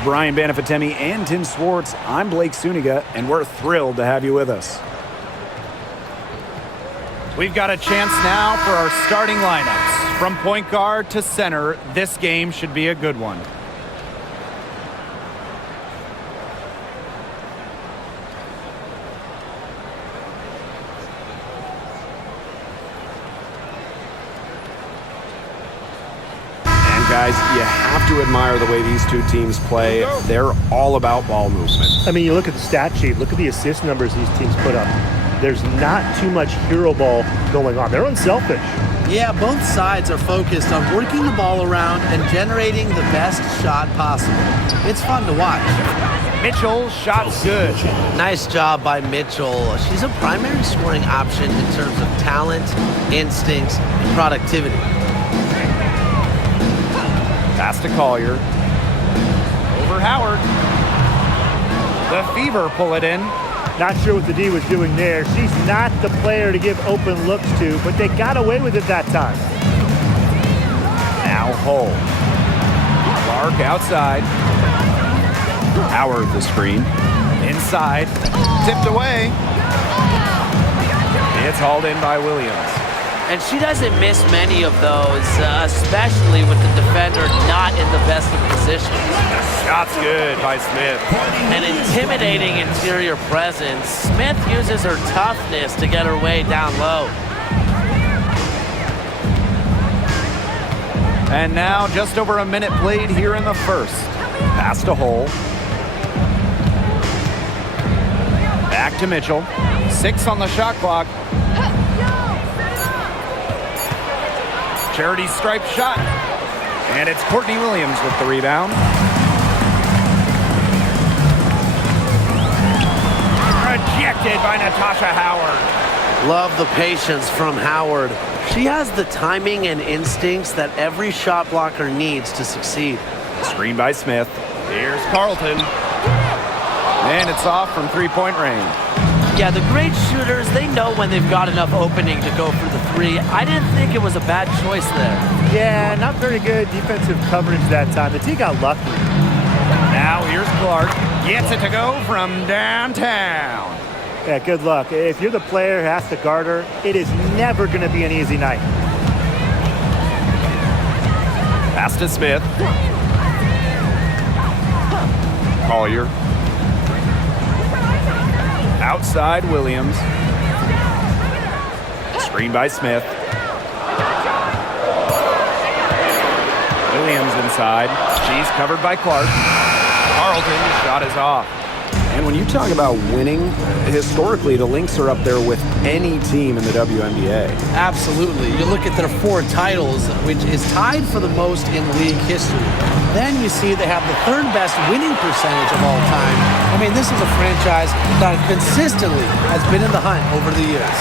With Brian Banafitemi and Tim Swartz, I'm Blake Suniga, and we're thrilled to have you with us. We've got a chance now for our starting lineups. From point guard to center, this game should be a good one. Guys, you have to admire the way these two teams play. They're all about ball movement. I mean, you look at the stat sheet, look at the assist numbers these teams put up. There's not too much hero ball going on. They're unselfish. Yeah, both sides are focused on working the ball around and generating the best shot possible. It's fun to watch. Mitchell's shot's good. Nice job by Mitchell. She's a primary scoring option in terms of talent, instincts, and productivity. Pass to Collier. Over Howard. The Fever pull it in. Not sure what the D was doing there. She's not the player to give open looks to, but they got away with it that time. Now Hull. Clark outside. Howard the screen. Inside. Tipped away. It's hauled in by Williams. And she doesn't miss many of those, especially with the defender not in the best of positions. Shot's good by Smith. An intimidating interior presence. Smith uses her toughness to get her way down low. And now just over a minute played here in the first. Pass to Hull. Back to Mitchell. 6 on the shot clock. Charity stripe shot. And it's Courtney Williams with the rebound. Rejected by Natasha Howard. Love the patience from Howard. She has the timing and instincts that every shot blocker needs to succeed. Screen by Smith. Here's Carlton. And it's off from three-point range. Yeah, the great shooters, they know when they've got enough opening to go for the three. I didn't think it was a bad choice there. Yeah, not very good defensive coverage that time. The team got lucky. Now here's Clark. Gets it to go from downtown. Yeah, good luck. If you're the player who has to guard her, it is never going to be an easy night. Pass to Smith. Collier. Outside Williams. Screen by Smith. Williams inside. She's covered by Clark. Carlton, shot is off. And when you talk about winning, historically the Lynx are up there with any team in the WNBA. Absolutely. You look at their 4 titles, which is tied for the most in league history. Then you see they have the 3rd best winning percentage of all time. I mean, this is a franchise that consistently has been in the hunt over the years.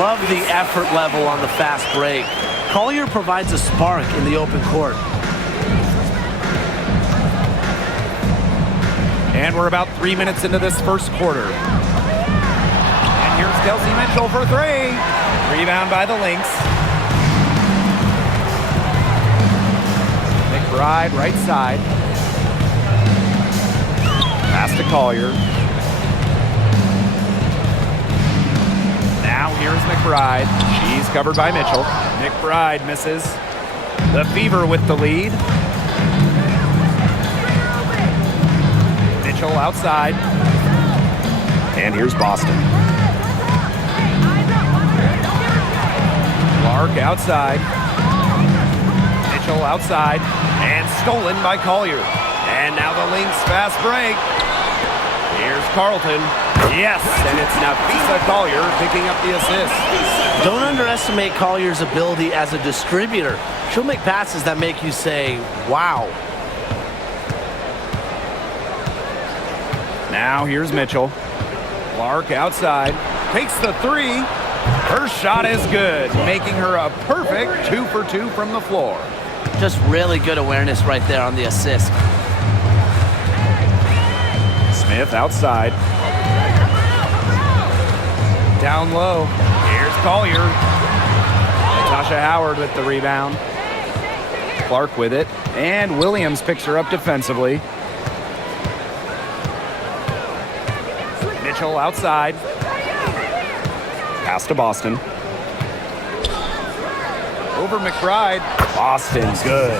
Love the effort level on the fast break. Collier provides a spark in the open court. And we're about 3 minutes into this first quarter. And here's Kelsey Mitchell for 3. Rebound by the Lynx. McBride right side. Pass to Collier. Now here's McBride. She's covered by Mitchell. McBride misses. The Fever with the lead. Mitchell outside. And here's Boston. Clark outside. Mitchell outside. And stolen by Collier. And now the Lynx fast break. Here's Carlton. Yes, and it's Nafisa Collier picking up the assist. Don't underestimate Collier's ability as a distributor. She'll make passes that make you say, wow. Now here's Mitchell. Clark outside. Takes the 3. Her shot is good, making her a perfect 2 for 2 from the floor. Just really good awareness right there on the assist. Smith outside. Down low. Here's Collier. Natasha Howard with the rebound. Clark with it. And Williams picks her up defensively. Mitchell outside. Pass to Boston. Over McBride. Boston's good.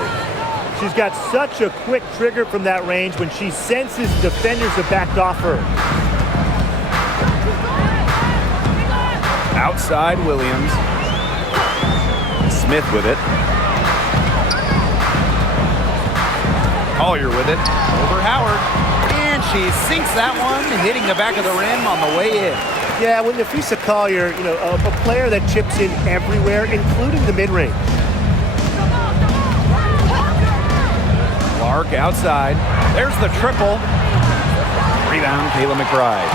She's got such a quick trigger from that range. When she senses defenders have backed off her. Outside Williams. Smith with it. Collier with it. Over Howard. And she sinks that one, hitting the back of the rim on the way in. Yeah, when Nafisa Collier, a player that chips in everywhere, including the mid-range. Clark outside. There's the triple. Rebound, Kayla McBride.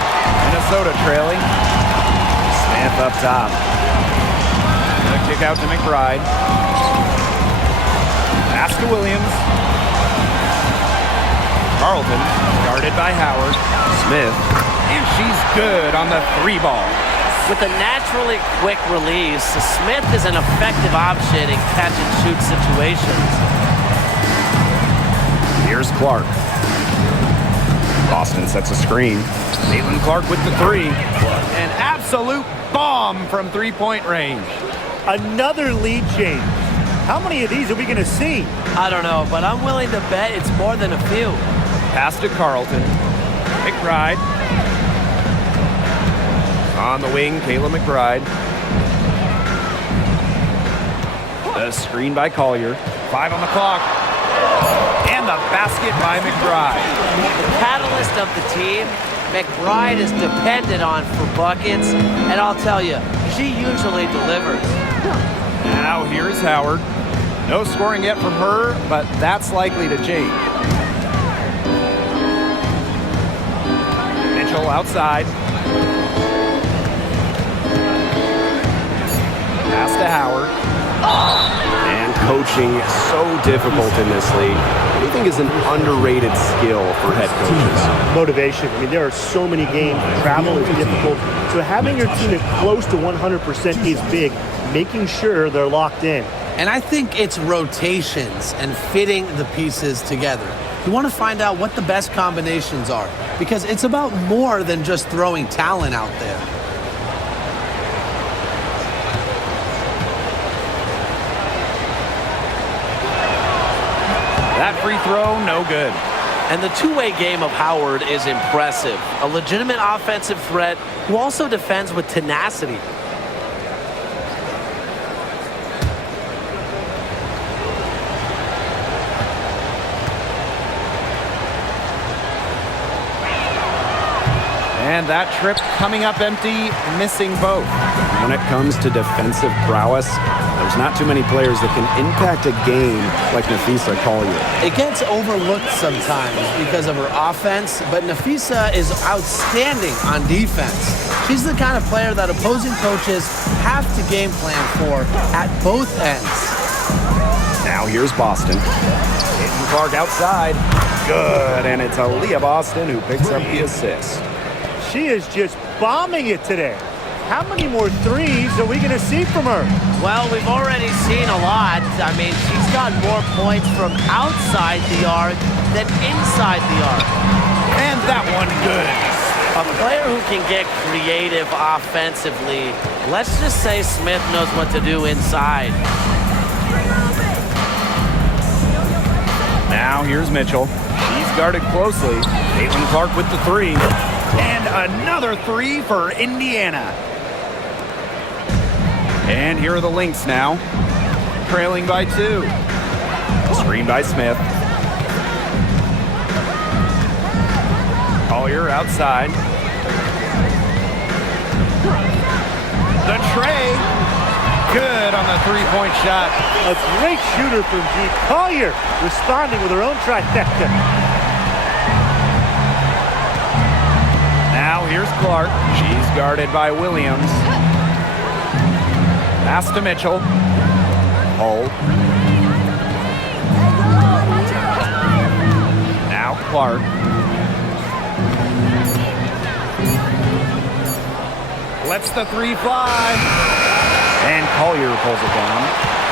Minnesota trailing. Smith up top. The kick out to McBride. Pass to Williams. Carlton guarded by Howard. Smith. And she's good on the 3-ball. With a naturally quick release, Smith is an effective option in catch-and-shoot situations. Here's Clark. Boston sets a screen. Caitlin Clark with the 3. An absolute bomb from three-point range. Another lead change. How many of these are we going to see? I don't know, but I'm willing to bet it's more than a few. Pass to Carlton. McBride. On the wing, Kayla McBride. The screen by Collier. 5 on the clock. And the basket by McBride. The catalyst of the team, McBride is dependent on for buckets, and I'll tell you, she usually delivers. Now here's Howard. No scoring yet from her, but that's likely to change. Mitchell outside. Pass to Howard. And coaching so difficult in this league. What do you think is an underrated skill for head coaches? Motivation. I mean, there are so many games. Travel is difficult. So having your team at close to 100% is big. Making sure they're locked in. And I think it's rotations and fitting the pieces together. You want to find out what the best combinations are because it's about more than just throwing talent out there. That free throw, no good. And the two-way game of Howard is impressive. A legitimate offensive threat who also defends with tenacity. And that trip coming up empty, missing both. When it comes to defensive prowess, there's not too many players that can impact a game like Nafisa Collier. It gets overlooked sometimes because of her offense, but Nafisa is outstanding on defense. She's the kind of player that opposing coaches have to game plan for at both ends. Now here's Boston. Caitlin Clark outside. Good, and it's Aaliyah Boston who picks up the assist. She is just bombing it today. How many more threes are we going to see from her? Well, we've already seen a lot. I mean, she's got more points from outside the arc than inside the arc. And that one good. A player who can get creative offensively. Let's just say Smith knows what to do inside. Now here's Mitchell. She's guarded closely. Caitlin Clark with the 3. And another 3 for Indiana. And here are the Lynx now. Trailing by 2. Screen by Smith. Collier outside. The tray. Good on the 3-point shot. A great shooter from G. Collier responding with her own trifecta. Now here's Clark. She's guarded by Williams. Pass to Mitchell. Hull. Now Clark. Lets the 3 fly. And Collier pulls it down.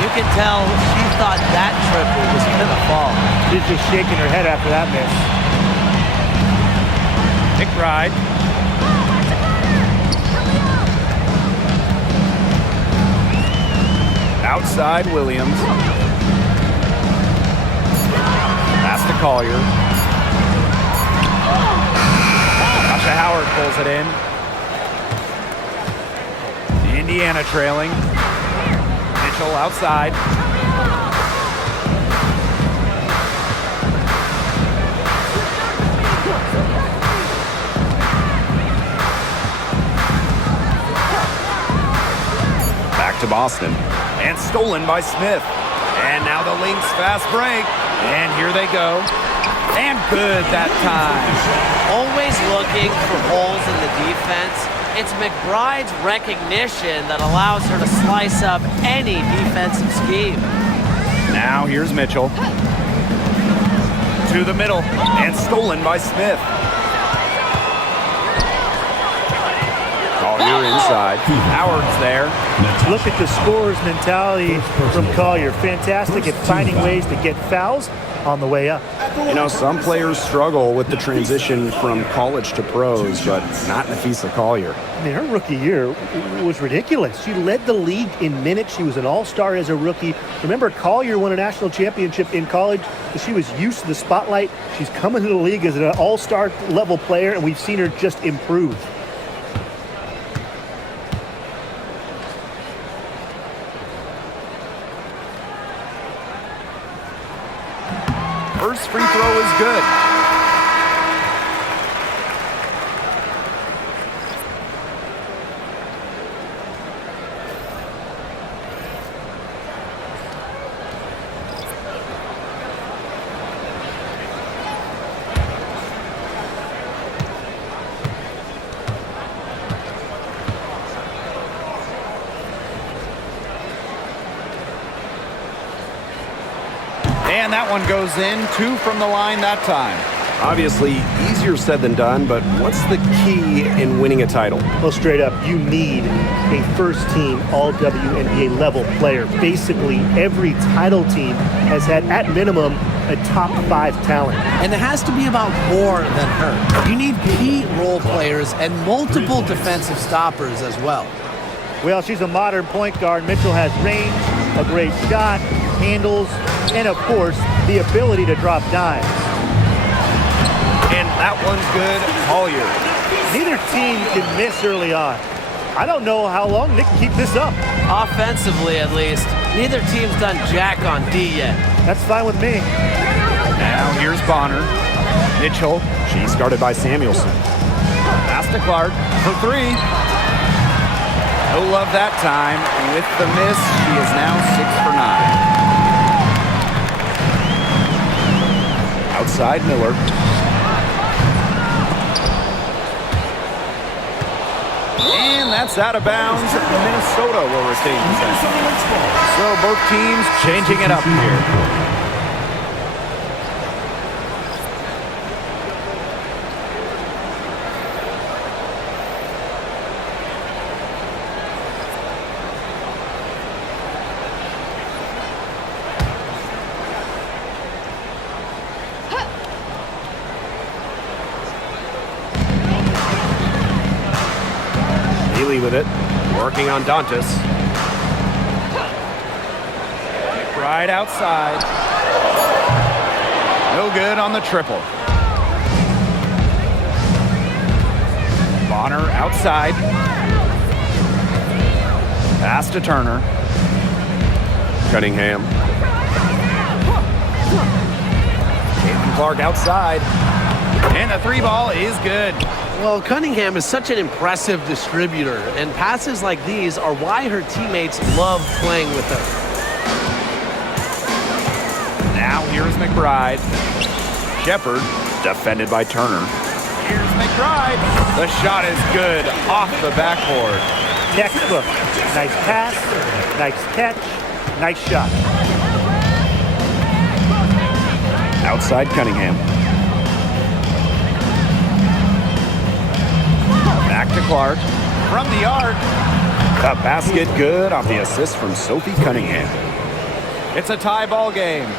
You can tell she thought that triple was going to fall. She's just shaking her head after that miss. McBride. Outside Williams. Pass to Collier. Tasha Howard pulls it in. Indiana trailing. Mitchell outside. Back to Boston. And stolen by Smith. And now the Lynx fast break. And here they go. And good that time. Always looking for holes in the defense. It's McBride's recognition that allows her to slice up any defensive scheme. Now here's Mitchell. To the middle. And stolen by Smith. Collier inside. Howard's there. Look at the scorer's mentality from Collier. Fantastic at finding ways to get fouls on the way up. You know, some players struggle with the transition from college to pros, but not Nafisa Collier. I mean, her rookie year was ridiculous. She led the league in minutes. She was an all-star as a rookie. Remember, Collier won a national championship in college. She was used to the spotlight. She's coming to the league as an all-star level player, and we've seen her just improve. First free throw is good. And that one goes in. 2 from the line that time. Obviously, easier said than done, but what's the key in winning a title? Well, straight up, you need a first-team all-WNBA level player. Basically, every title team has had, at minimum, a top 5 talent. And it has to be about more than her. You need key role players and multiple defensive stoppers as well. Well, she's a modern point guard. Mitchell has range, a great shot, handles, and of course, the ability to drop dimes. And that one's good. Collier. Neither team can miss early on. I don't know how long they can keep this up. Offensively, at least, neither team's done jack on D yet. That's fine with me. Now here's Bonner. Mitchell. She's guarded by Samuelson. Pass to Clark for 3. No love that time. With the miss, she is now 6 for 9. Outside Miller. And that's out of bounds. Minnesota will retain possession. So both teams changing it up here. With it, working on Dantas. Right outside. No good on the triple. Bonner outside. Pass to Turner. Cunningham. Clark outside. And the 3 ball is good. Well, Cunningham is such an impressive distributor, and passes like these are why her teammates love playing with her. Now here's McBride. Shepard, defended by Turner. Here's McBride. The shot is good off the backboard. Textbook. Nice pass, nice catch, nice shot. Outside Cunningham. Back to Clark. From the arc. The basket good off the assist from Sophie Cunningham. It's a tie ball game.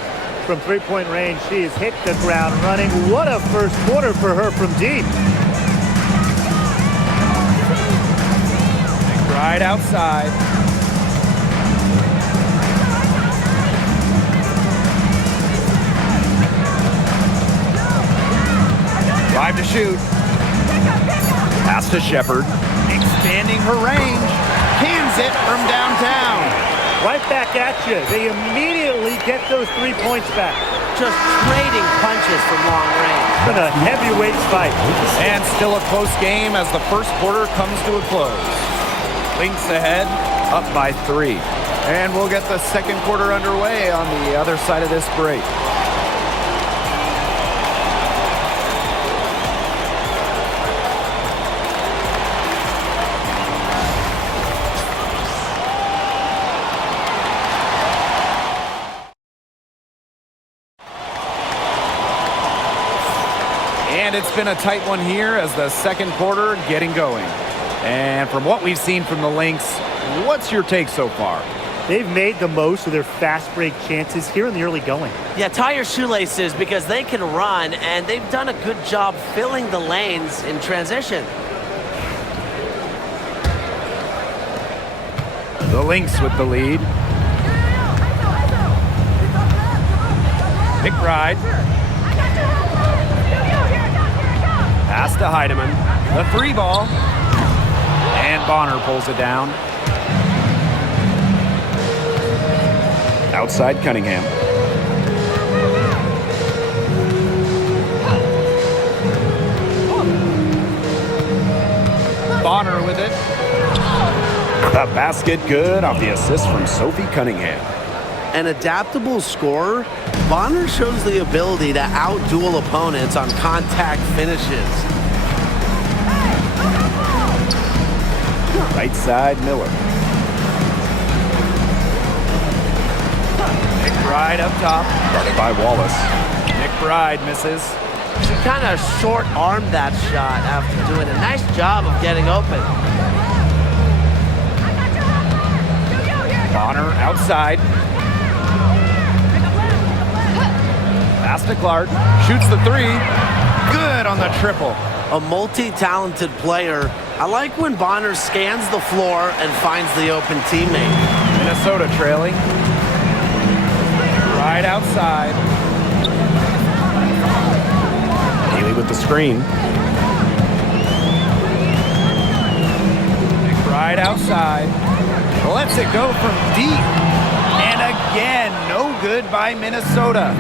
From three-point range, she has hit the ground running. What a first quarter for her from deep. McBride outside. Outside to shoot. Pass to Shepard. Expanding her range. Cans it from downtown. Right back at you. They immediately get those 3 points back. Just trading punches from long range. It's been a heavyweight fight. And still a close game as the first quarter comes to a close. Lynx ahead, up by 3. And we'll get the second quarter underway on the other side of this break. And it's been a tight one here as the second quarter getting going. And from what we've seen from the Lynx, what's your take so far? They've made the most of their fast break chances here in the early going. Yeah, tie your shoelaces because they can run, and they've done a good job filling the lanes in transition. The Lynx with the lead. McBride. Pass to Heidemann. The 3 ball. And Bonner pulls it down. Outside Cunningham. Bonner with it. The basket good off the assist from Sophie Cunningham. An adaptable scorer, Bonner shows the ability to out-duel opponents on contact finishes. Right side, Miller. McBride up top. Guarded by Wallace. McBride misses. She kind of short-armed that shot after doing a nice job of getting open. Bonner outside. Pass to Clark. Shoots the 3. Good on the triple. A multi-talented player. I like when Bonner scans the floor and finds the open teammate. Minnesota trailing. Right outside. Healy with the screen. Right outside. Lets it go from deep. And again, no good by Minnesota.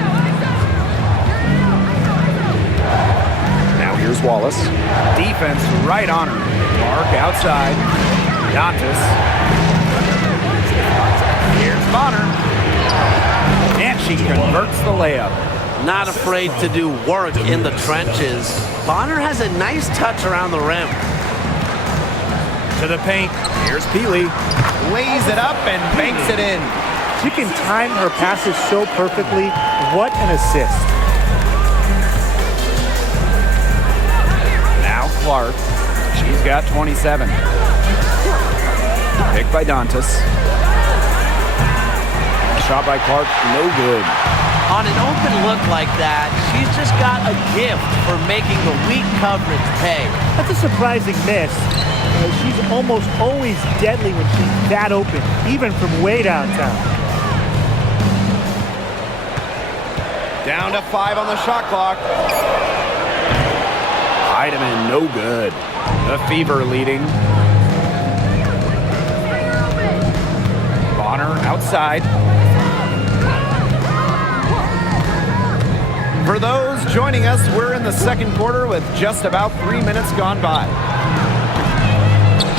Now here's Wallace. Defense right on her. Mark outside. Dantas. Here's Bonner. And she converts the layup. Not afraid to do work in the trenches. Bonner has a nice touch around the rim. To the paint. Here's Peely. Lays it up and banks it in. She can time her passes so perfectly. What an assist. Now Clark. She's got 27. Picked by Dantas. Shot by Clark, no good. On an open look like that, she's just got a gift for making the weak coverage pay. That's a surprising miss. She's almost always deadly when she's that open, even from way downtown. Down to 5 on the shot clock. Heidemann, no good. The Fever leading. Bonner outside. For those joining us, we're in the second quarter with just about 3 minutes gone by.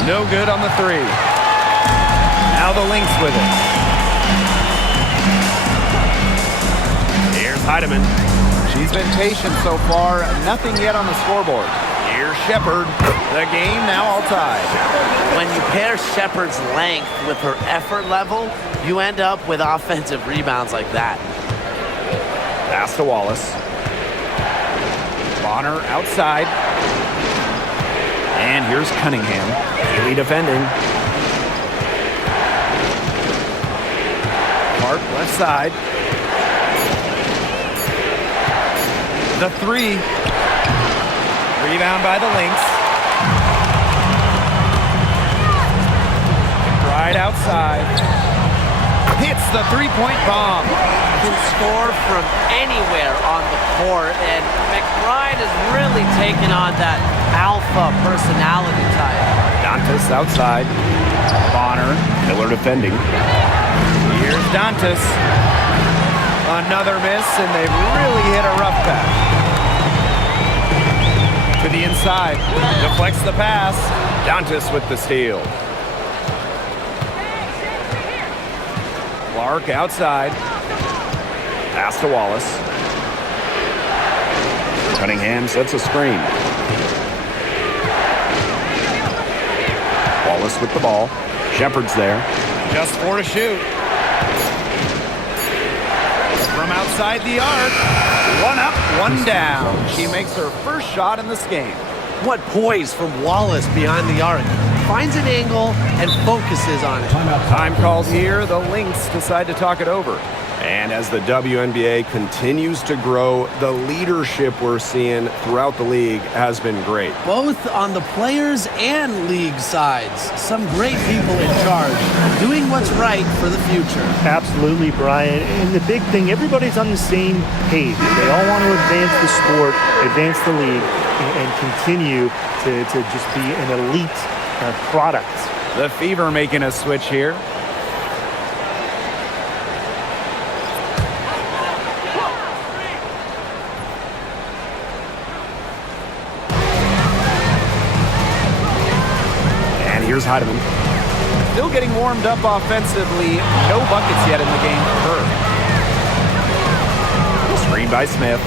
No good on the 3. Now the Lynx with it. Here's Heidemann. She's been patient so far. Nothing yet on the scoreboard. Here's Shepard. The game now all tied. When you pair Shepard's length with her effort level, you end up with offensive rebounds like that. Pass to Wallace. Bonner outside. And here's Cunningham. Healy defending. Clark left side. The 3. Rebound by the Lynx. Right outside. Hits the 3-point bomb. can score from anywhere on the court, and McBride has really taken on that alpha personality type. Dantas outside. Bonner. Miller defending. Here's Dantas. Another miss, and they've really hit a rough patch. To the inside. Deflects the pass. Dantas with the steal. Clark outside. Pass to Wallace. Cunningham sets a screen. Wallace with the ball. Shepard's there. Just 4 to shoot. From outside the arc. 1 up, 1 down. She makes her first shot in this game. What poise from Wallace behind the arc. Finds an angle and focuses on it. Time called here. The Lynx decide to talk it over. And as the WNBA continues to grow, the leadership we're seeing throughout the league has been great. Both on the players and league sides. Some great people in charge, doing what's right for the future. Absolutely, Brian. And the big thing, everybody's on the same page. They all want to advance the sport, advance the league, and continue to just be an elite product. The Fever making a switch here. Here's Heidemann. Still getting warmed up offensively. No buckets yet in the game for her. Screen by Smith.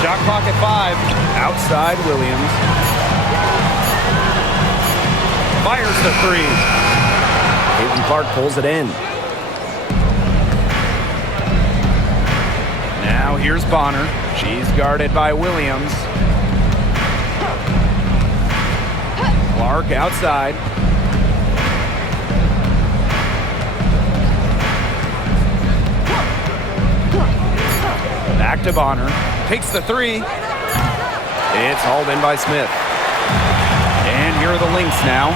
Shot clock at 5. Outside Williams. Fires the 3. Caitlin-Clark pulls it in. Now here's Bonner. She's guarded by Williams. Clark outside. Back to Bonner. Takes the 3. It's hauled in by Smith. And here are the Lynx now.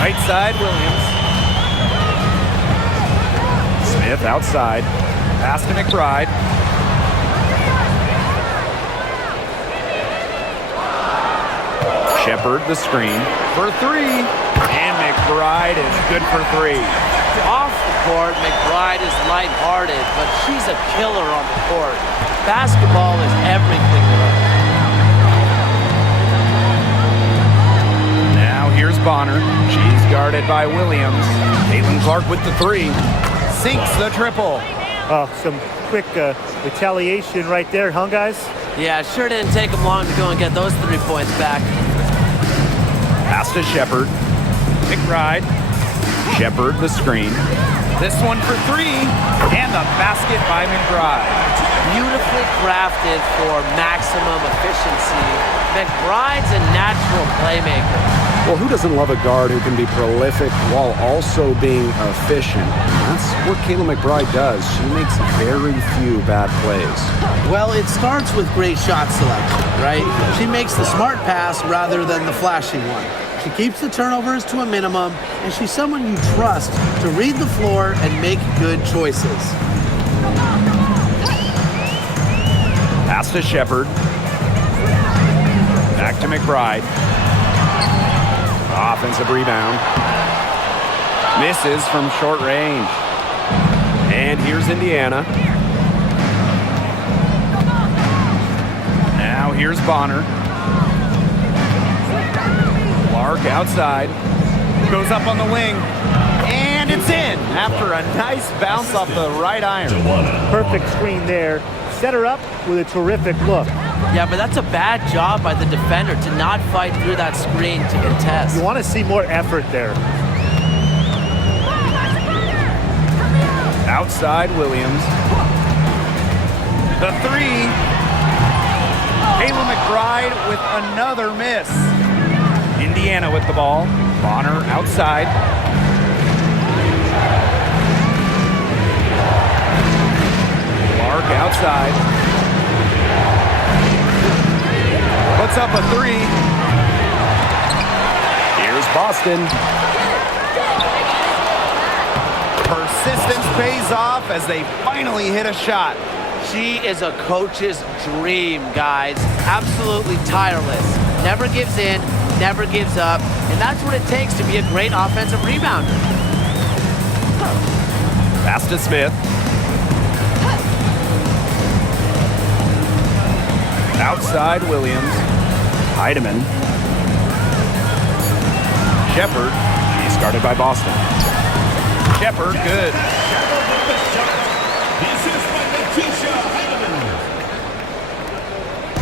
Right side, Williams. Smith outside. Pass to McBride. Shepard the screen for 3, and McBride is good for 3. Off the court, McBride is lighthearted, but she's a killer on the court. Basketball is everything to her. Now here's Bonner. She's guarded by Williams. Caitlin-Clark with the 3. Sinks the triple. Oh, some quick retaliation right there, huh, guys? Yeah, it sure didn't take them long to go and get those 3 points back. Pass to Shepard. McBride. Shepard the screen. This one for 3. And the basket by McBride. Beautifully crafted for maximum efficiency. McBride's a natural playmaker. Well, who doesn't love a guard who can be prolific while also being efficient? That's what Kayla McBride does. She makes very few bad plays. Well, it starts with great shot selection, right? She makes the smart pass rather than the flashy one. She keeps the turnovers to a minimum, and she's someone you trust to read the floor and make good choices. Pass to Shepard. Back to McBride. Offensive rebound. Misses from short range. And here's Indiana. Now here's Bonner. Clark outside. Goes up on the wing. And it's in after a nice bounce off the right iron. Perfect screen there. Set her up with a terrific look. Yeah, but that's a bad job by the defender to not fight through that screen to contest. You want to see more effort there. Outside Williams. The 3. Kayla McBride with another miss. Indiana with the ball. Bonner outside. Clark outside. Puts up a 3. Here's Boston. persistence pays off as they finally hit a shot. She is a coach's dream, guys. Absolutely tireless. Never gives in, never gives up, and that's what it takes to be a great offensive rebounder. Pass to Smith. Outside Williams. Heidemann. Shepard. She's guarded by Boston. Shepard, good.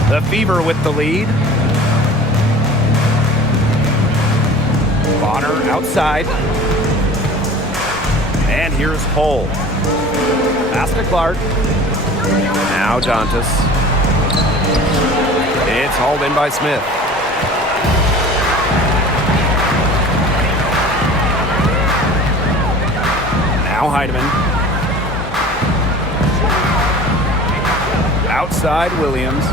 The Fever with the lead. Bonner outside. And here's Hull. Pass to Clark. Now Dantas. It's hauled in by Smith. Now Heidemann. Outside Williams.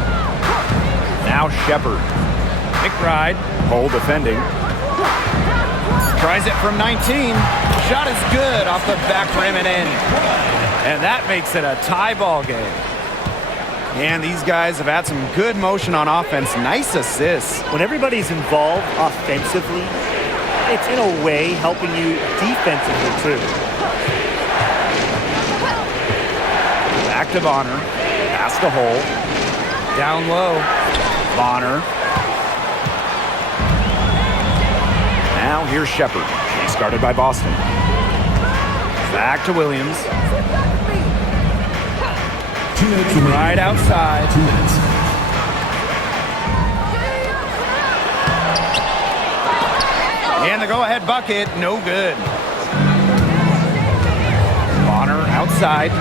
Now Shepard. McBride. Hull defending. Tries it from 19. Shot is good off the back rim and in. And that makes it a tie ball game. And these guys have had some good motion on offense. Nice assists. When everybody's involved offensively, it's in a way helping you defensively too. Back to Bonner. Pass to Hull. Down low. Bonner. Now here's Shepard. She's guarded by Boston. Back to Williams. Right outside. And the go-ahead bucket, no good. Bonner outside.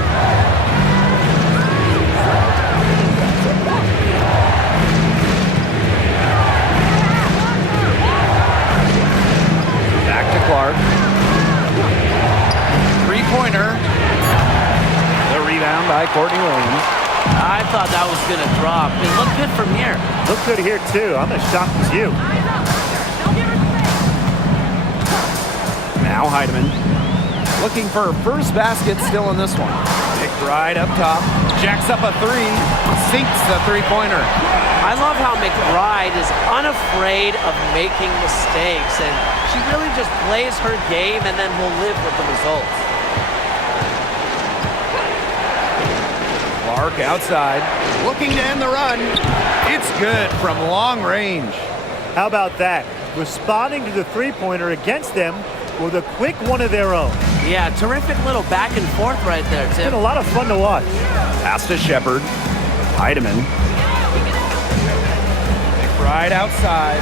Back to Clark. Three-pointer. The rebound by Courtney Williams. I thought that was going to drop. It looked good from here. Look good here too. I'm as shocked as you. Now Heidemann. Looking for her first basket still in this one. McBride up top. Jacks up a three. Sinks the three-pointer. I love how McBride is unafraid of making mistakes, and she really just plays her game and then will live with the results. Clark outside, looking to end the run. It's good from long range. How about that? Responding to the three-pointer against them with a quick one of their own. Yeah, terrific little back and forth right there, It's Tim. been a lot of fun to watch. Pass to Shepard. Heidemann. Right outside.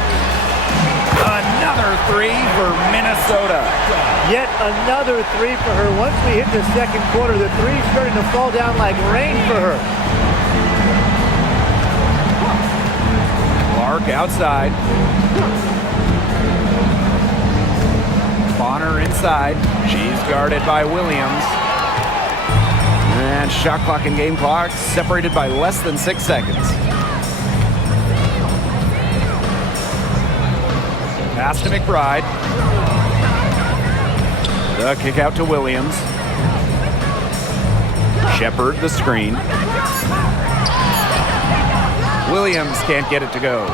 Another three for Minnesota. Yet another three for her. Once we hit the second quarter, the three's starting to fall down like rain for her. Clark outside. Bonner inside. She's guarded by Williams. And shot clock and game clock separated by less than 6 seconds. Pass to McBride. The kick out to Williams. Shepard the screen. Williams can't get it to go.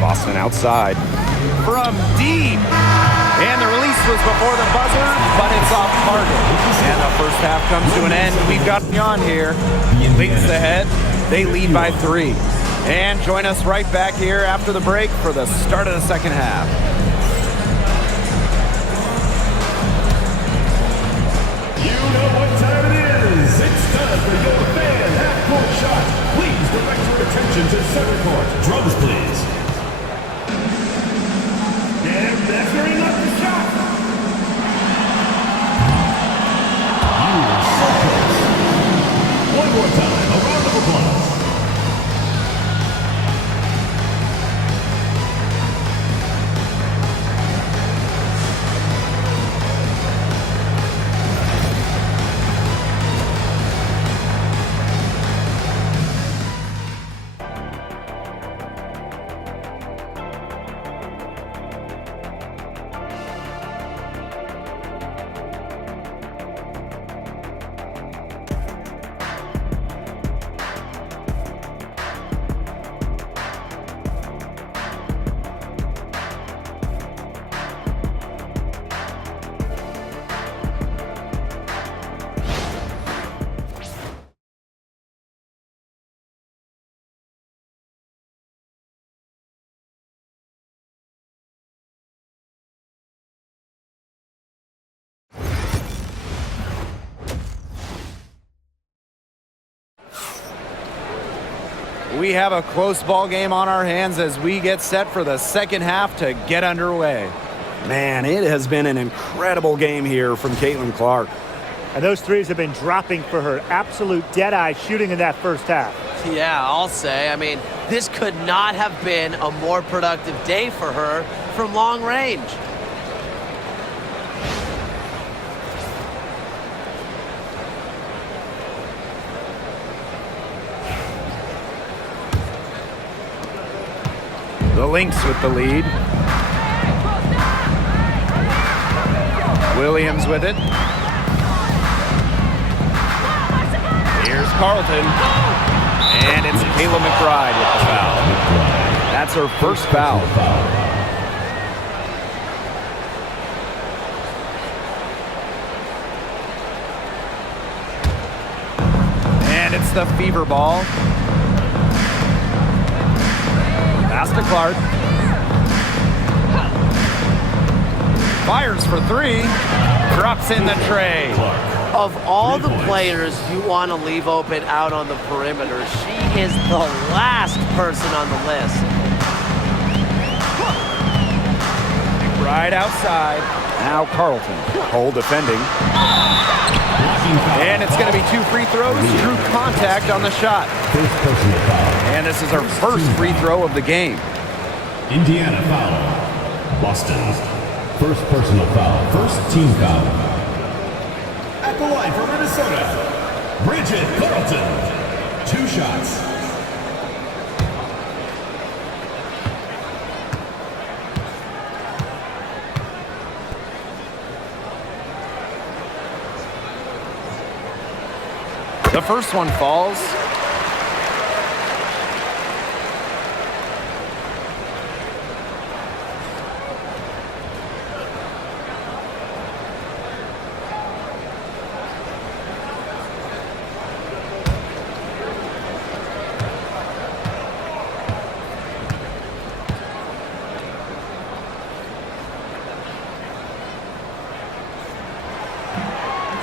Boston outside. From deep. And the release was before the buzzer, but it's off target. And the first half comes to an end. We've got on here. Lynx ahead. They lead by 3. And join us right back here after the break for the start of the second half. You know what time it is. It's time for your fan half-court shot. Please direct your attention to center court. Drums, please. And measuring up the shot. You are so close. One more time. A round of applause. We have a close ball game on our hands as we get set for the second half to get underway. Man, it has been an incredible game here from Caitlin Clark. And those threes have been dropping for her. Absolute dead-eye shooting in that first half. Yeah, I'll say. I mean, this could not have been a more productive day for her from long range. The Lynx with the lead. Williams with it. Here's Carlton. And it's Kayla McBride with the foul. That's her first foul. And it's the Fever ball. Pass to Clark. Fires for three. Drops in the tray. Of all the players you want to leave open out on the perimeter, she is the last person on the list. Right outside. Now Carlton. Cole defending. And it's going to be 2 free throws. True contact on the shot. And this is our first free throw of the game. Indiana foul. Boston. First personal foul. First team foul. At the line for Minnesota, Bridget Carlton. 2 shots. The first one falls.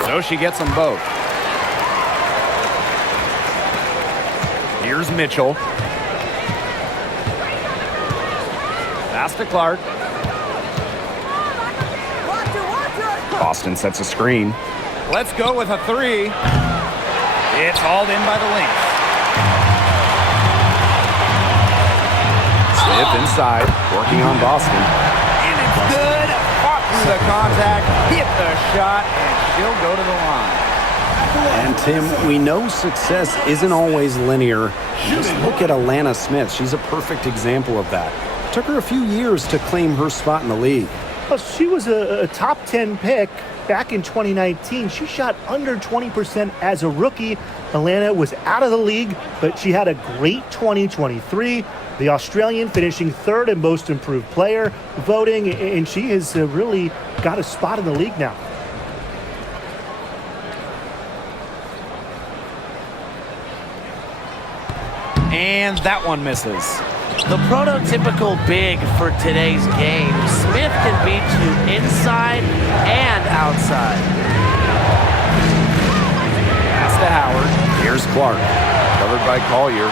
So she gets them both. Here's Mitchell. Pass to Clark. Boston sets a screen. Let's go with a 3. It's hauled in by the Lynx. Smith inside, working on Boston. And it's good. Fought through the contact, hit the shot, and she'll go to the line. And Tim, we know success isn't always linear. Just look at Alana Smith. She's a perfect example of that. Took her a few years to claim her spot in the league. Well, she was a top 10 pick back in 2019. She shot under 20% as a rookie. Alana was out of the league, but she had a great 2023. The Australian finishing 3rd in most improved player voting, and she has really got a spot in the league now. And that one misses. The prototypical big for today's game. Smith can beat you inside and outside. Pass to Howard. Here's Clark. Covered by Collier.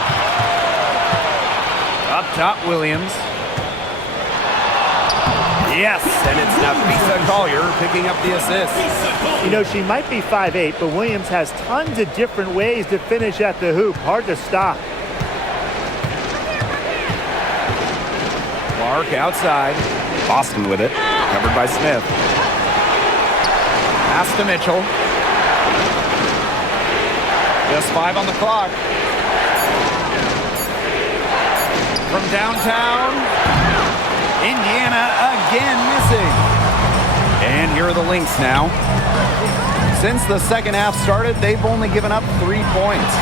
Up top, Williams. Yes, and it's Nafisa Collier picking up the assist. You know, she might be 5'8", but Williams has tons of different ways to finish at the hoop. Hard to stop. Clark outside. Boston with it. Covered by Smith. Pass to Mitchell. Just 5 on the clock. From downtown, Indiana again missing. And here are the Lynx now. Since the second half started, they've only given up 3 points.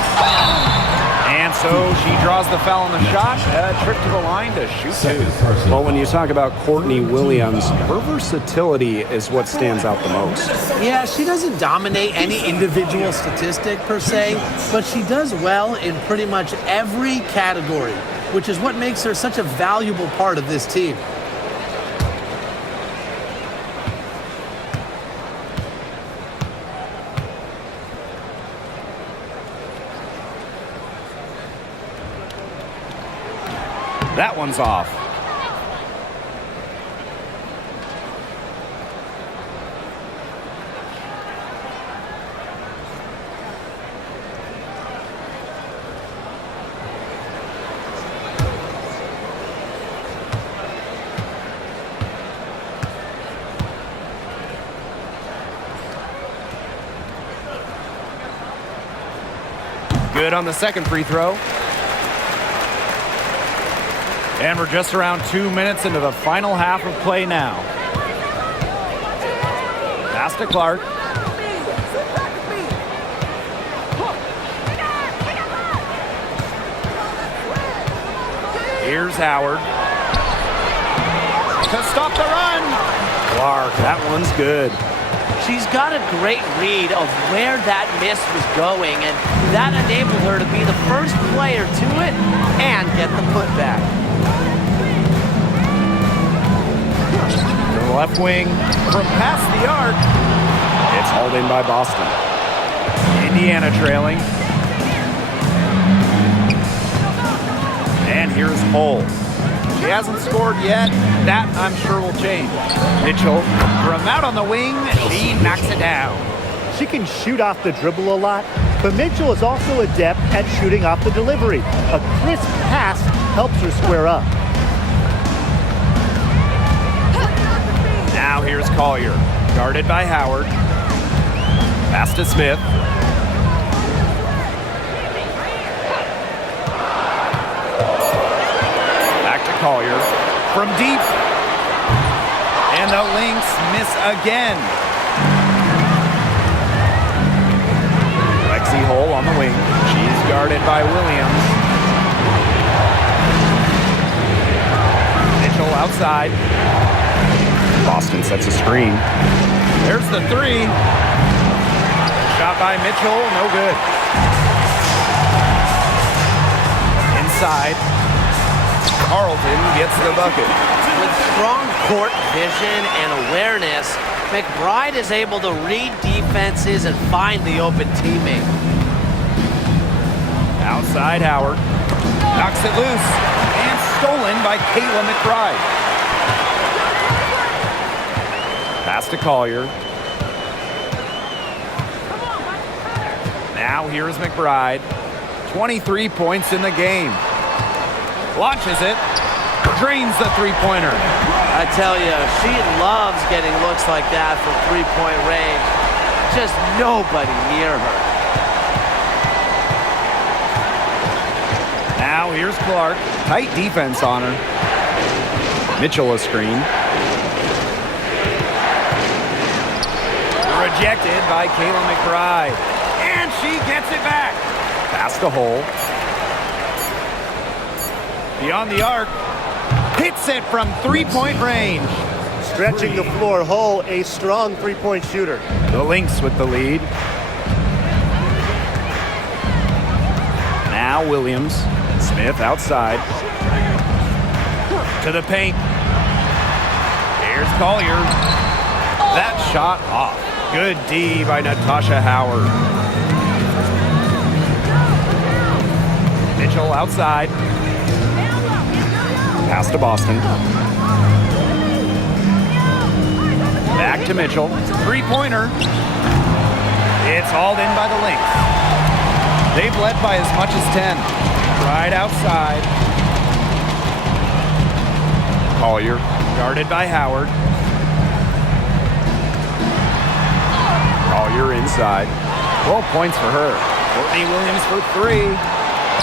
And so she draws the foul on the shot. A trip to the line to shoot 2. Well, when you talk about Courtney Williams, her versatility is what stands out the most. Yeah, she doesn't dominate any individual statistic per se, but she does well in pretty much every category, which is what makes her such a valuable part of this team. That one's off. Good on the second free throw. And we're just around 2 minutes into the final half of play now. Pass to Clark. Here's Howard. To stop the run. Clark, that one's good. She's got a great read of where that miss was going, and that enabled her to be the first player to it and get the putback. To the left wing from past the arc. It's hauled in by Boston. Indiana trailing. And here's Hull. She hasn't scored yet. That, I'm sure, will change. Mitchell from out on the wing. She knocks it down. She can shoot off the dribble a lot, but Mitchell is also adept at shooting off the delivery. A crisp pass helps her square up. Now here's Collier. Guarded by Howard. Pass to Smith. Collier from deep. And the Lynx miss again. Lexi Hull on the wing. She's guarded by Williams. Mitchell outside. Boston sets a screen. There's the three. Shot by Mitchell, no good. Inside. Carlton gets the bucket. With strong court vision and awareness, McBride is able to read defenses and find the open teammate. Outside Howard. Knocks it loose. And stolen by Kayla McBride. Pass to Collier. Now here's McBride. 23 points in the game. Launches it, drains the three-pointer. I tell you, she loves getting looks like that from three-point range. Just nobody near her. Now here's Clark. Tight defense on her. Mitchell a screen. Rejected by Kayla McBride. And she gets it back. Pass to Hull. Beyond the arc, hits it from three-point range. Stretching the floor, Hull, a strong three-point shooter. The Lynx with the lead. Now Williams. Smith outside. To the paint. Here's Collier. That shot off. Good D by Natasha Howard. Mitchell outside. Pass to Boston. Back to Mitchell. Three-pointer. It's hauled in by the Lynx. They've led by as much as 10. Right outside. Collier, guarded by Howard. Collier inside. 12 points for her. Courtney Williams for three.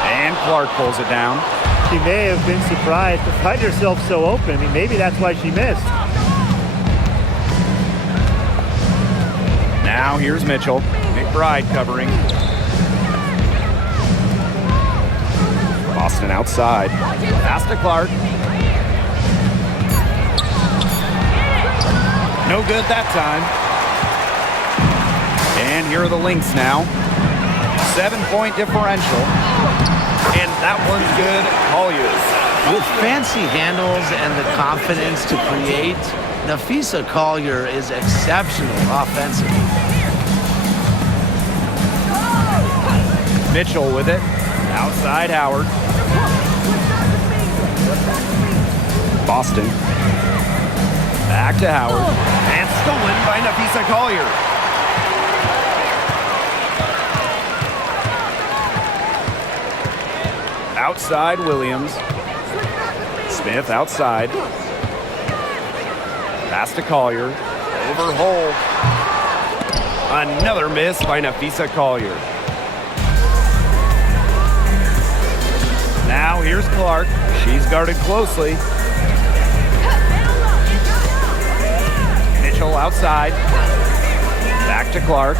And Clark pulls it down. She may have been surprised to find herself so open. I mean, maybe that's why she missed. Now here's Mitchell. McBride covering. Boston outside. Pass to Clark. No good that time. And here are the Lynx now. 7-point differential. And that one's good. Collier. With fancy handles and the confidence to create, Napheesa Collier is exceptional offensively. Mitchell with it. Outside Howard. Boston. Back to Howard. And stolen by Nafisa Collier. Outside Williams. Smith outside. Pass to Collier. Over Hole. Another miss by Nafisa Collier. Now here's Clark. She's guarded closely. Mitchell outside. Back to Clark.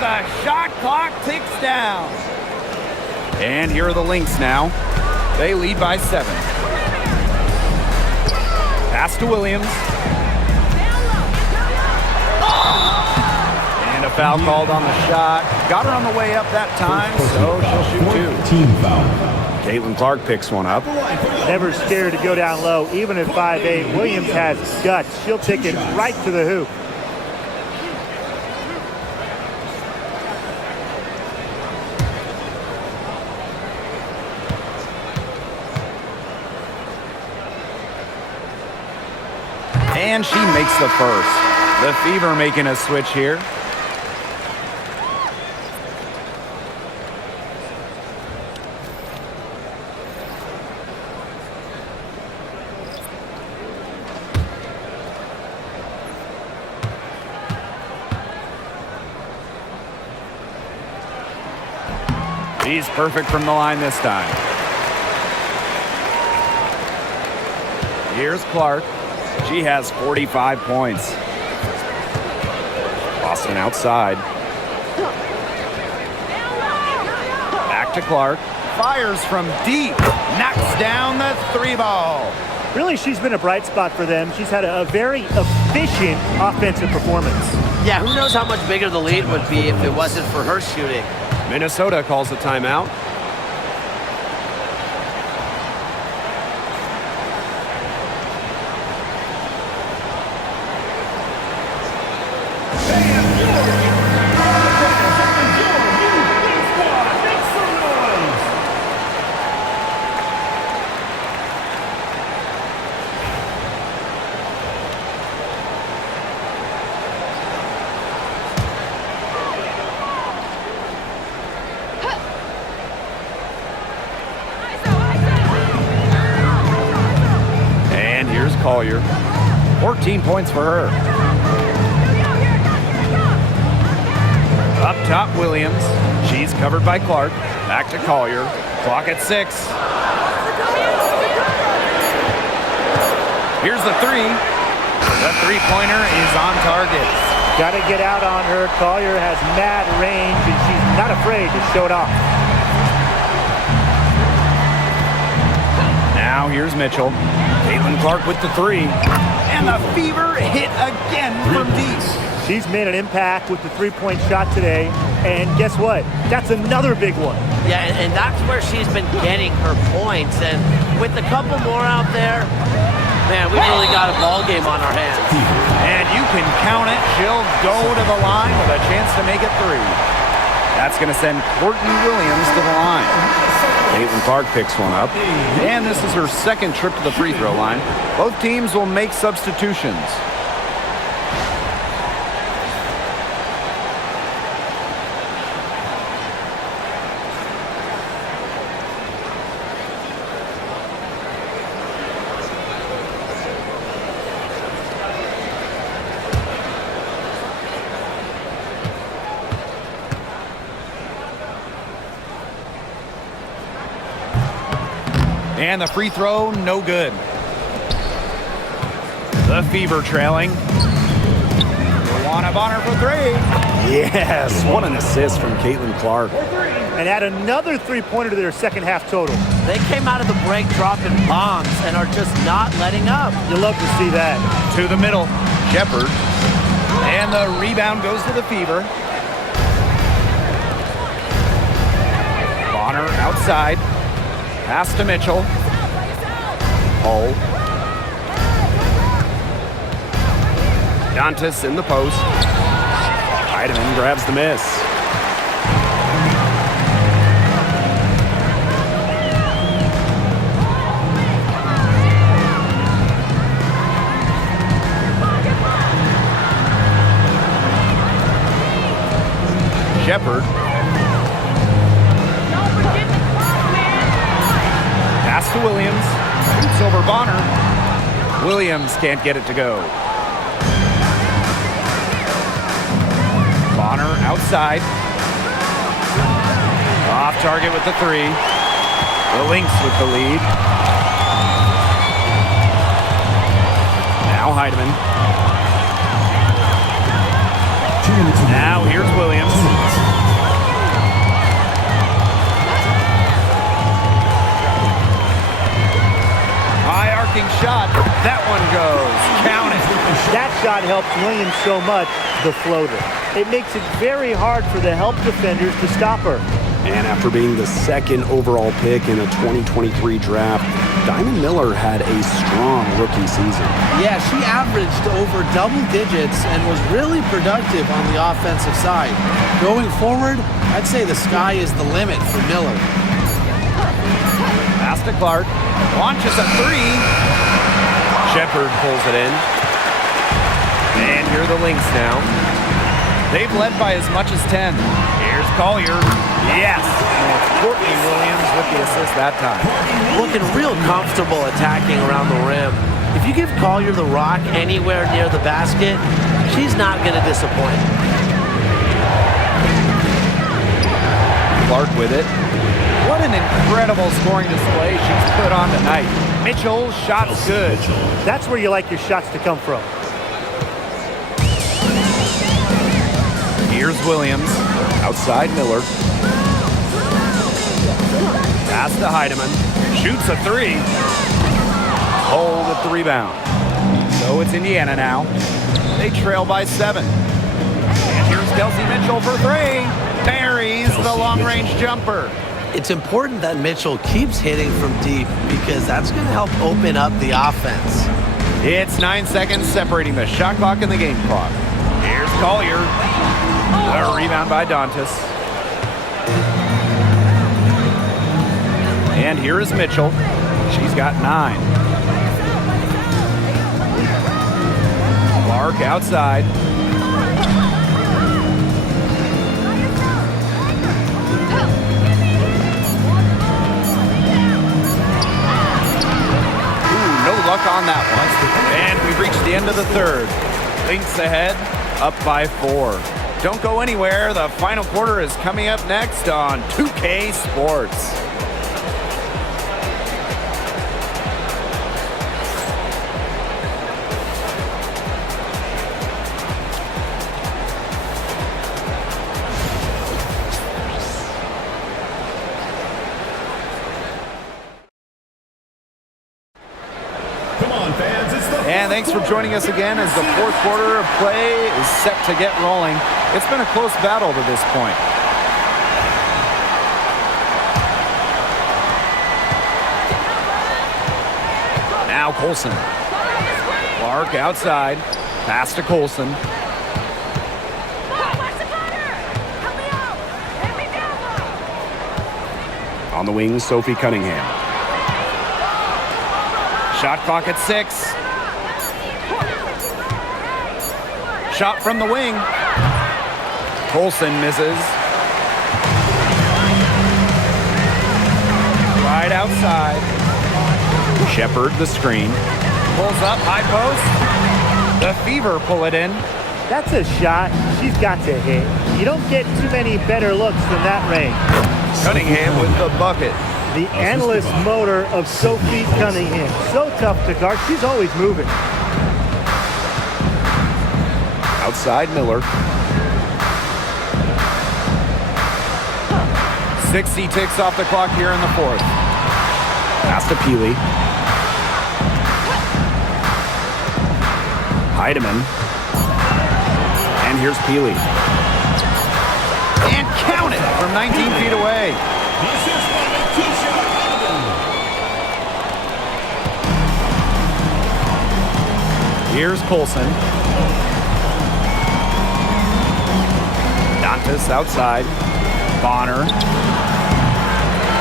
The shot clock ticks down. And here are the Lynx now. They lead by 7. Pass to Williams. And a foul called on the shot. Got her on the way up that time, so she'll shoot 2. Team foul. Caitlin Clark picks one up. Never scared to go down low, even at 5'8". Williams has guts. She'll take it right to the hoop. And she makes the first. The Fever making a switch here. She's perfect from the line this time. Here's Clark. She has 45 points. Boston outside. Back to Clark. Fires from deep. Knocks down the 3 ball. Really, she's been a bright spot for them. She's had a very efficient offensive performance. Yeah, who knows how much bigger the lead would be if it wasn't for her shooting. Minnesota calls a timeout. Collier. 14 points for her. Up top, Williams. She's covered by Clark. Back to Collier. Clock at 6. Here's the 3. The three-pointer is on target. Got to get out on her. Collier has mad range, and she's not afraid to show it off. Now here's Mitchell. Caitlin Clark with the 3. And the Fever hit again from deep. She's made an impact with the three-point shot today. And guess what? That's another big one. Yeah, and that's where she's been getting her points. And with a couple more out there, man, we've really got a ball game on our hands. And you can count it. She'll go to the line with a chance to make it 3. That's going to send Courtney Williams to the line. Caitlin Clark picks one up. And this is her second trip to the free throw line. Both teams will make substitutions. And the free throw, no good. The Fever trailing. Luana Bonner for 3. Yes, what an assist from Caitlin Clark. And add another three-pointer to their second half total. They came out of the break dropping bombs and are just not letting up. You love to see that. To the middle, Shepard. And the rebound goes to the Fever. Bonner outside. Pass to Mitchell. Hull. Dantas in the post. Heidemann grabs the miss. Shepard. Pass to Williams. Shoots over Bonner. Williams can't get it to go. Bonner outside. Off target with the three. The Lynx with the lead. Now Heidemann. Now here's Williams. High arcing shot. That one goes. Count it. That shot helps Williams so much, the floater. It makes it very hard for the help defenders to stop her. And after being the second overall pick in the 2023 draft, Diamond Miller had a strong rookie season. Yeah, she averaged over double digits and was really productive on the offensive side. Going forward, I'd say the sky is the limit for Miller. Pass to Clark. Launches a three. Shepard pulls it in. And here are the Lynx now. They've led by as much as 10. Here's Collier. Yes. And it's Courtney Williams with the assist that time. Looking real comfortable attacking around the rim. If you give Collier the rock anywhere near the basket, she's not going to disappoint. Clark with it. What an incredible scoring display she's put on tonight. Mitchell, shot's good. That's where you like your shots to come from. Here's Williams. Outside Miller. Pass to Heidemann. Shoots a three. Hold at the rebound. So it's Indiana now. They trail by 7. And here's Kelsey Mitchell for three. Buries the long-range jumper. It's important that Mitchell keeps hitting from deep because that's going to help open up the offense. It's 9 seconds separating the shot clock and the game clock. Here's Collier. A rebound by Dantas. And here is Mitchell. She's got 9. Clark outside. Ooh, no luck on that one. And we've reached the end of the third. Lynx ahead, up by 4. Don't go anywhere. The final quarter is coming up next on 2K Sports. Come on, fans, it's the And thanks for joining us again as the fourth quarter of play is set to get rolling. It's been a close battle to this point. Now Colson. Clark outside. Pass to Colson. On the wing, Sophie Cunningham. Shot clock at 6. Shot from the wing. Colson misses. Right outside. Shepard the screen. Pulls up, high post. The Fever pull it in. That's a shot she's got to hit. You don't get too many better looks than that range. Cunningham with the bucket. The endless motor of Sophie Cunningham. So tough to guard. She's always moving. Outside Miller. 60 ticks off the clock here in the fourth. Pass to Peely. Heidemann. And here's Peely. And count it from 19 feet away. Here's Colson. Dantas outside. Bonner.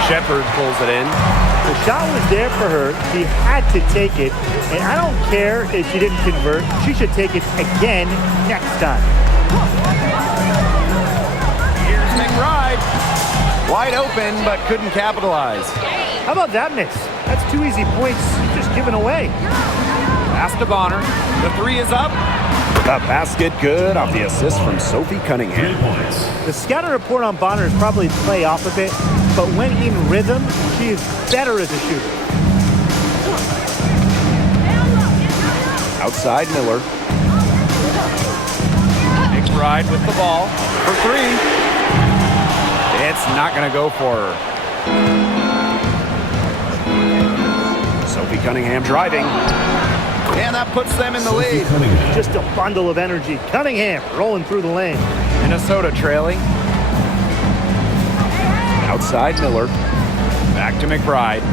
Shepard pulls it in. The shot was there for her. She had to take it. And I don't care if she didn't convert. She should take it again next time. Here's McBride. Wide open, but couldn't capitalize. How about that miss? That's 2 easy points just given away. Pass to Bonner. The three is up. The basket good off the assist from Sophie 3 Cunningham. points. The scouting report on Bonner is probably play off a bit, but when in rhythm, she is better as a shooter. Outside Miller. McBride with the ball for three. It's not going to go for her. Sophie Cunningham driving. And that puts them in the Sophie lead. Cunningham. Just a bundle of energy. Cunningham rolling through the lane. Minnesota trailing. Outside Miller. Back to McBride.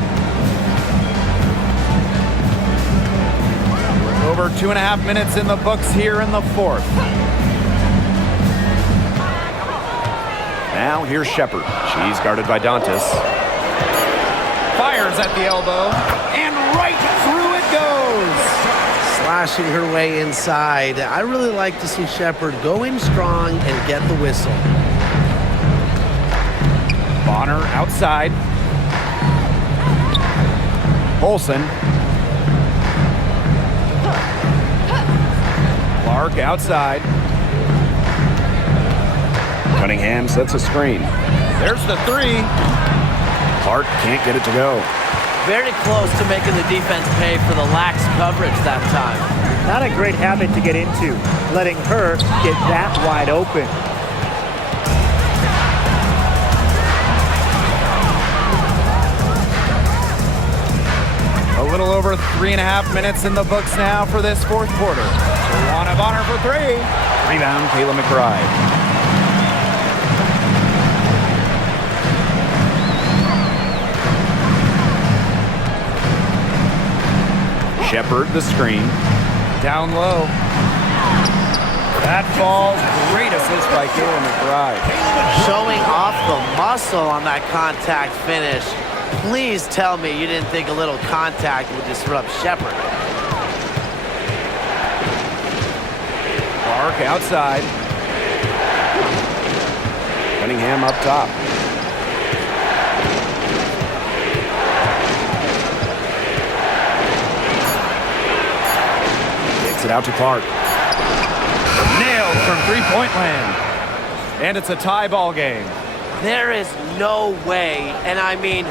Over 2.5 minutes in the books here in the fourth. Now here's Shepard. She's guarded by Dantas. Fires at the elbow. And right through it goes. Slashing her way inside. I really like to see Shepard go in strong and get the whistle. Bonner outside. Olsen. Clark outside. Cunningham sets a screen. There's the three. Clark can't get it to go. Very close to making the defense pay for the lax coverage that time. Not a great habit to get into, letting her get that wide open. A little over 3.5 minutes in the books now for this fourth quarter. Tawana Bonner for three. Rebound, Kayla McBride. Shepard, the screen. Down low. That falls. Great assist by Kayla McBride. Showing off the muscle on that contact finish. Please tell me you didn't think a little contact would disrupt Shepard. Clark outside. Cunningham up top. Kicks it out to Clark. Nailed from three-point land. And it's a tie ball game. There is no way, and I mean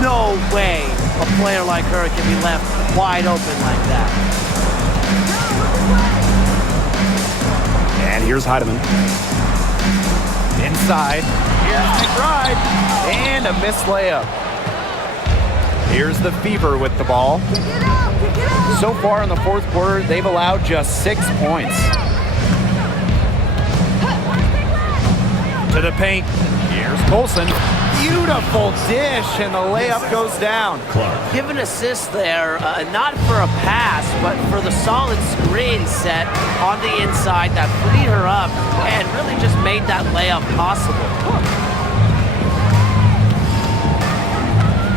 no way, a player like her can be left wide open like that. And here's Heidemann. Inside. Here's McBride. And a missed layup. Here's the Fever with the ball. So far in the fourth quarter, they've allowed just 6 points. To the paint. Here's Colson. Beautiful dish, and the layup goes down. Clark. Give an assist there, not for a pass, but for the solid screen set on the inside that freed her up and really just made that layup possible.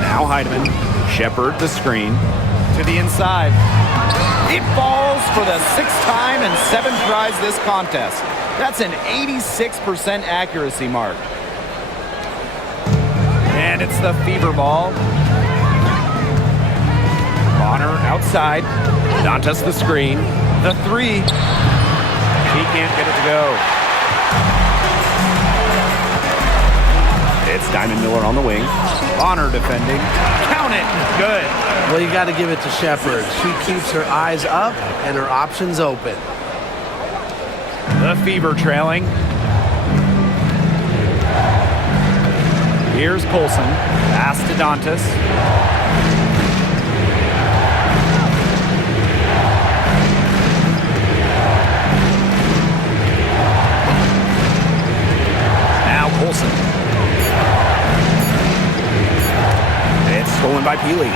Now Heidemann. Shepard, the screen. To the inside. It falls for the 6th time and 7th tries this contest. That's an 86% accuracy mark. And it's the Fever ball. Bonner outside. Dantas the screen. The three. He can't get it to go. It's Diamond Miller on the wing. Bonner defending. Count it. Good. Well, you got to give it to Shepard. She keeps her eyes up and her options open. The Fever trailing. Here's Colson. Pass to Dantas. Now Colson. It's stolen by Peely.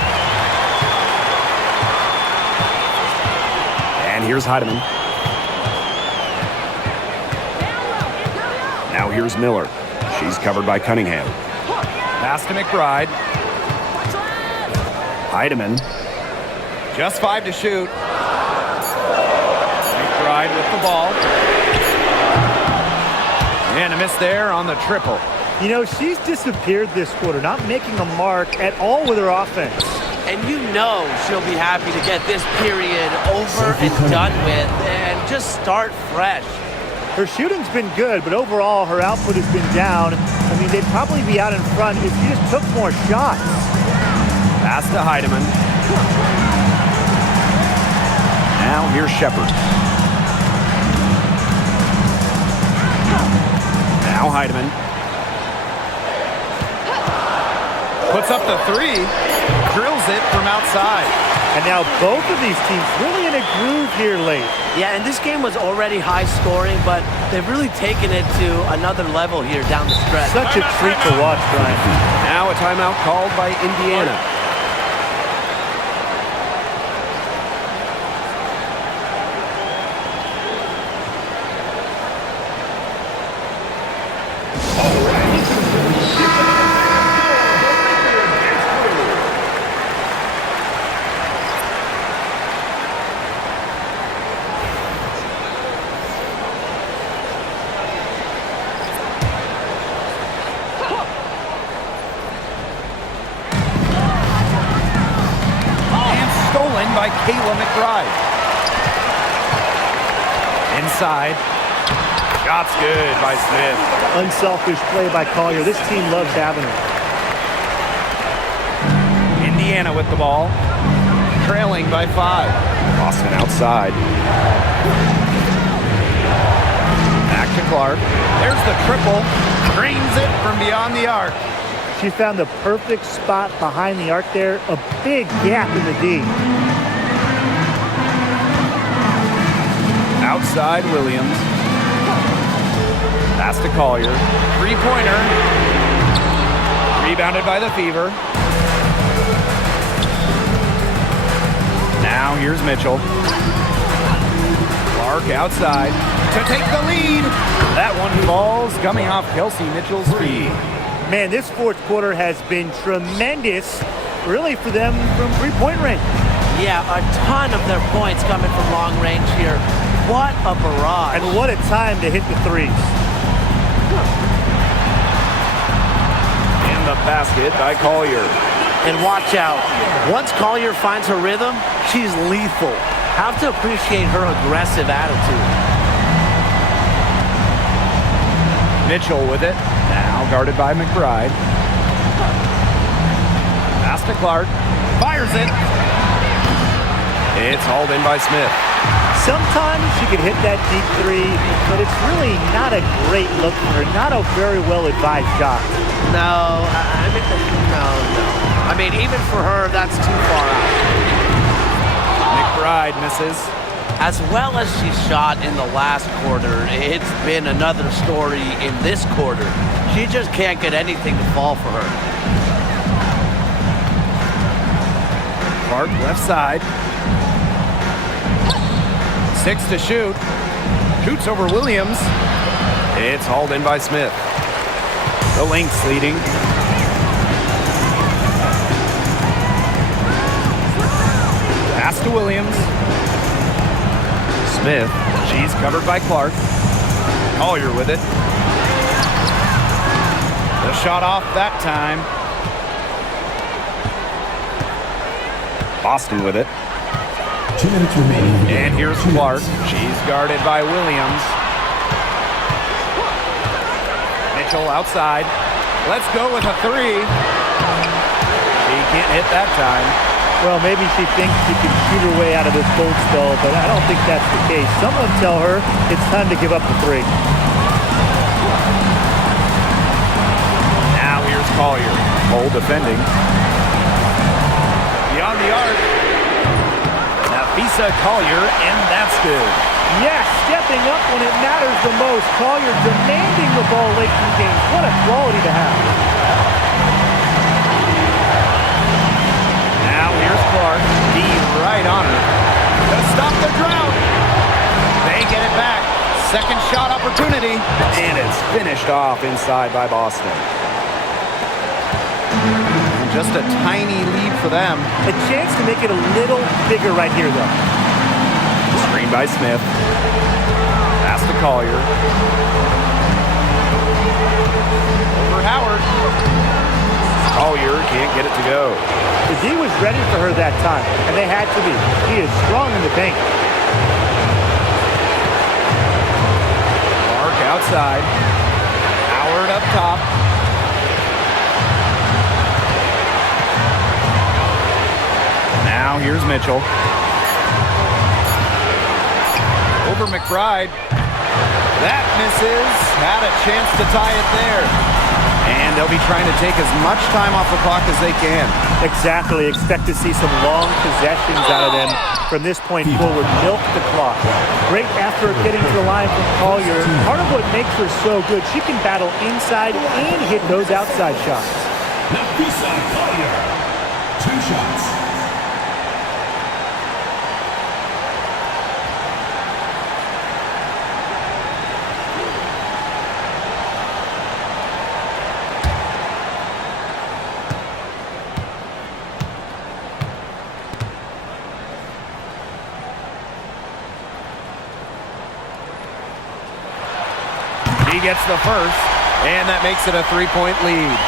And here's Heidemann. Now here's Miller. She's covered by Cunningham. Pass to McBride. Heidemann. Just 5 to shoot. McBride with the ball. And a miss there on the triple. You know, she's disappeared this quarter, not making a mark at all with her offense. And you know she'll be happy to get this period over and done with and just start fresh. Her shooting's been good, but overall her output has been down. I mean, they'd probably be out in front if she just took more shots. Pass to Heidemann. Now here's Shepard. Now Heidemann. Puts up the 3. Drills it from outside. And now both of these teams really in a groove here late. Yeah, and this game was already high scoring, but they've really taken it to another level here down the stretch. Such a treat to watch, Brian. Now a timeout called by Indiana. By Kayla McBride. Inside. Shots good by Smith. Unselfish play by Collier. This team loves having her. Indiana with the ball. Trailing by 5. Boston outside. Back to Clark. There's the triple. Drains it from beyond the arc. She found the perfect spot behind the arc there. A big gap in the D. Outside Williams. Pass to Collier. 3-pointer. Rebounded by the Fever. Now here's Mitchell. Clark outside to take the lead. That one falls coming off Kelsey Mitchell's feet. Man, this fourth quarter has been tremendous, really, for them from three-point range. Yeah, a ton of their points coming from long range here. What a barrage. And what a time to hit the threes. In the basket by Collier. And watch out. Once Collier finds her rhythm, she's lethal. Have to appreciate her aggressive attitude. Mitchell with it. Now guarded by McBride. Pass to Clark. Fires it. It's hauled in by Smith. Sometimes she can hit that deep three, but it's really not a great look for her. Not a very well-advised shot. No. I mean, even for her, that's too far out. McBride misses. As well as she shot in the last quarter, it's been another story in this quarter. She just can't get anything to fall for her. Clark left side. 6 to shoot. Shoots over Williams. It's hauled in by Smith. The Lynx leading. Pass to Williams. Smith. She's covered by Clark. Collier with it. The shot off that time. Boston with it. 2 minutes remaining. And here's Clark. She's guarded by Williams. Mitchell outside. Let's go with a 3. She can't hit that time. Well, maybe she thinks she can shoot her way out of this cold spell, but I don't think that's the case. Someone tell her it's time to give up the 3. Now here's Collier. Hole defending. Beyond the arc. Nafisa Collier, and that's good. Yes, stepping up when it matters the most. Collier demanding the ball late in games. What a quality to have. Now here's Clark. D right on her. To stop the drought. They get it back. Second shot up opportunity, and it's finished off inside by Boston. And just a tiny lead for them. A chance to make it a little bigger right here, though. Screen by Smith. Pass to Collier. Over Howard. Collier can't get it to go. The D was ready for her that time, and they had to be. He is strong in the paint. Clark outside. Howard up top. Now here's Mitchell. Over McBride. That misses. Had a chance to tie it there. And they'll be trying to take as much time off the clock as they can. Exactly. Expect to see some long possessions out of them from this point forward. Milk the clock. Great effort getting to the line from Collier. Part of what makes her so good, she can battle inside and hit those outside shots. Nafisa Collier. 2 shots. He gets the first, and that makes it a 3-point lead.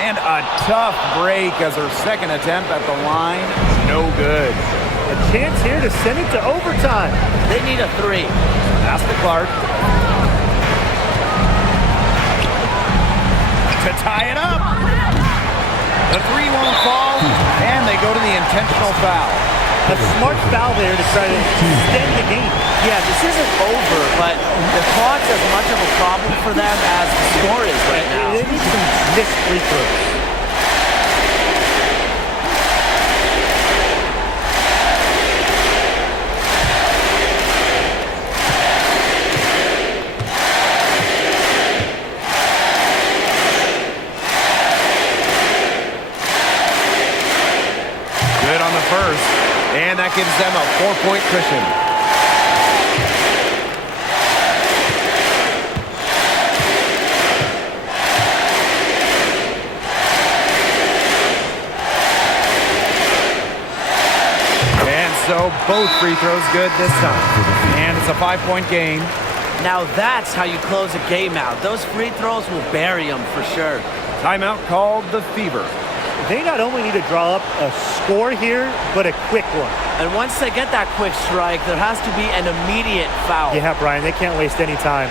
And a tough break as her second attempt at the line. No good. A chance here to send it to overtime. They need a 3. Pass to Clark. To tie it up. The 3 won't fall, and they go to the intentional foul. A smart foul there to try to extend the game. Yeah, this isn't over, but the clock's as much of a problem for them as the score is right now. They need some missed free throws. Good on the first, and that gives them a 4-point cushion. So both free throws good this time. And it's a 5-point game. Now that's how you close a game out. Those free throws will bury them for sure. Timeout called the Fever. They not only need to draw up a score here, but a quick one. And once they get that quick strike, there has to be an immediate foul. Yeah, Brian, they can't waste any time.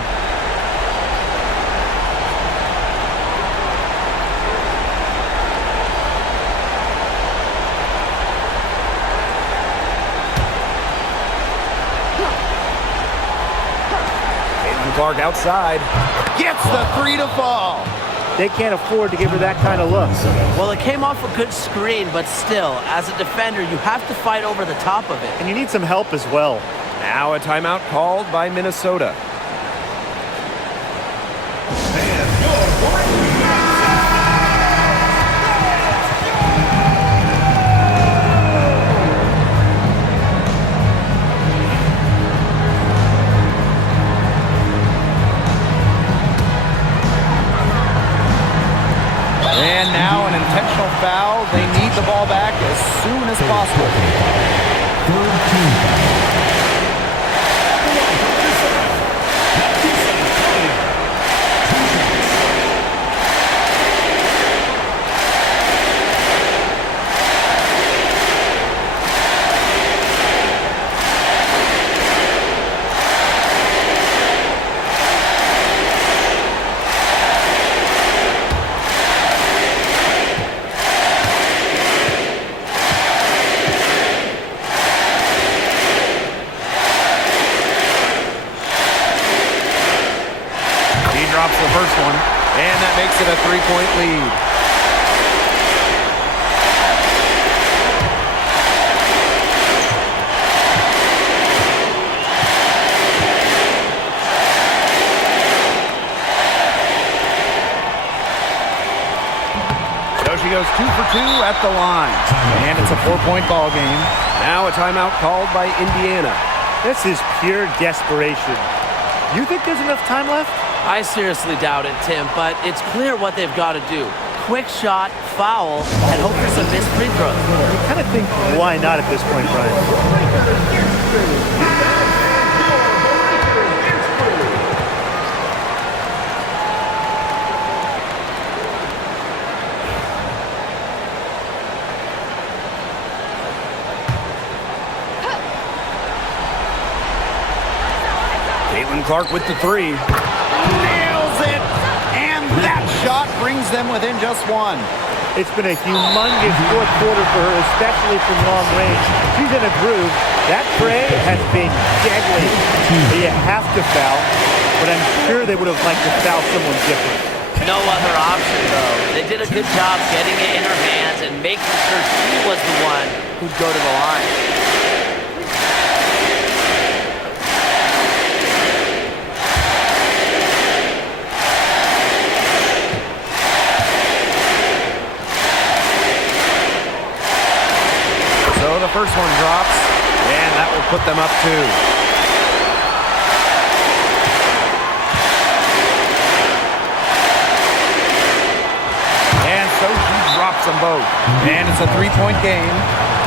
Clark outside. Gets the 3 to fall. They can't afford to give her that kind of look. Well, it came off a good screen, but still, as a defender, you have to fight over the top of it. And you need some help as well. Now a timeout called by Minnesota. And now an intentional foul. They need the ball back as soon as possible. Third team foul. Drops the first one, and that makes it a 3-point lead. goes 2 for 2 at the line. And it's a 4-point ball game. Now a timeout called by Indiana. This is pure desperation. You think there's enough time left? I seriously doubt it, Tim, but it's clear what they've got to do. Quick shot, foul, and hope for some missed free throws. You kind of think, why not at this point, Brian? Clark with the 3. Nails it! And that shot brings them within just 1. It's been a humongous fourth quarter for her, especially from long range. She's in a groove. That tray has been deadly. You have to foul, but I'm sure they would have liked to foul someone different. No other option, though. They did a good job getting it in her hands and making sure she was the one who'd go to the line. So the first one drops, and that will put them up 2. And so she drops them both. And it's a 3-point game.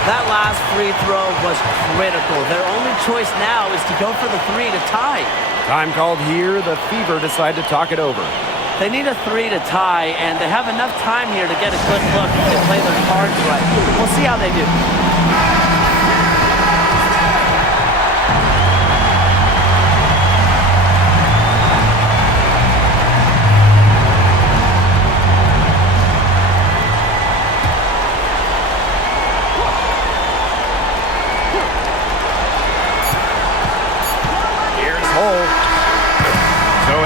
That last free throw was critical. Their only choice now is to go for the 3 to tie. Time called here. The Fever decide to talk it over. They need a 3 to tie, and they have enough time here to get a good look if they play their cards right. We'll see how they do.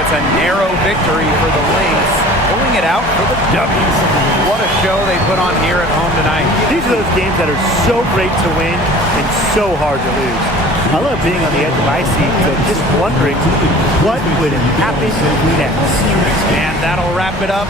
It's a narrow victory for the Lynx, pulling it out for the W. What a show they put on here at home tonight. These are those games that are so great to win and so hard to lose. I love being on the edge of my seat, so just wondering what would happen next. And that'll wrap it up.